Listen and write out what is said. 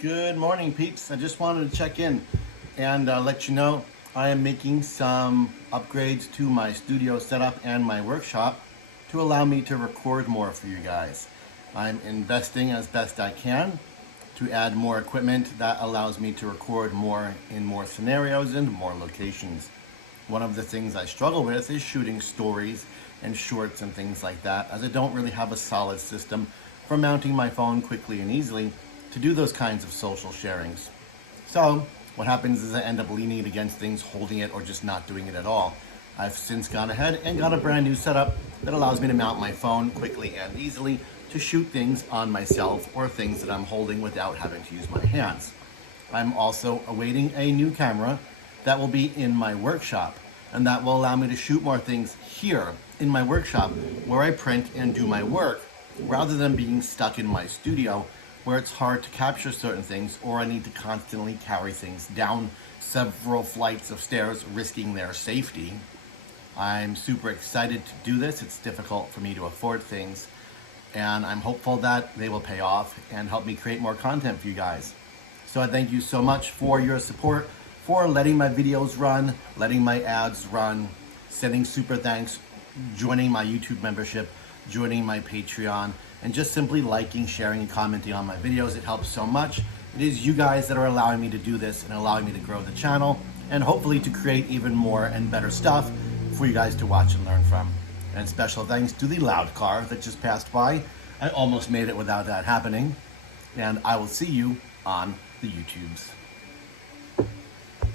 Good morning, peeps. I just wanted to check in and let you know I am making some upgrades to my studio setup and my workshop to allow me to record more for you guys. I'm investing as best I can to add more equipment that allows me to record more in more scenarios and more locations. One of the things I struggle with is shooting stories and shorts and things like that, as I don't really have a solid system for mounting my phone quickly and easily to do those kinds of social sharings. So what happens is I end up leaning it against things, holding it, or just not doing it at all. I've since gone ahead and got a brand new setup that allows me to mount my phone quickly and easily to shoot things on myself or things that I'm holding without having to use my hands. I'm also awaiting a new camera that will be in my workshop, and that will allow me to shoot more things here in my workshop where I print and do my work, rather than being stuck in my studio where it's hard to capture certain things, or I need to constantly carry things down several flights of stairs, risking their safety. I'm super excited to do this. It's difficult for me to afford things, and I'm hopeful that they will pay off and help me create more content for you guys. So I thank you so much for your support, for letting my videos run, letting my ads run, sending super thanks, joining my YouTube membership, joining my Patreon, and just simply liking, sharing, and commenting on my videos. It helps so much. It is you guys that are allowing me to do this and allowing me to grow the channel, and hopefully to create even more and better stuff for you guys to watch and learn from. And special thanks to the loud car that just passed by. I almost made it without that happening. And I will see you on the YouTubes.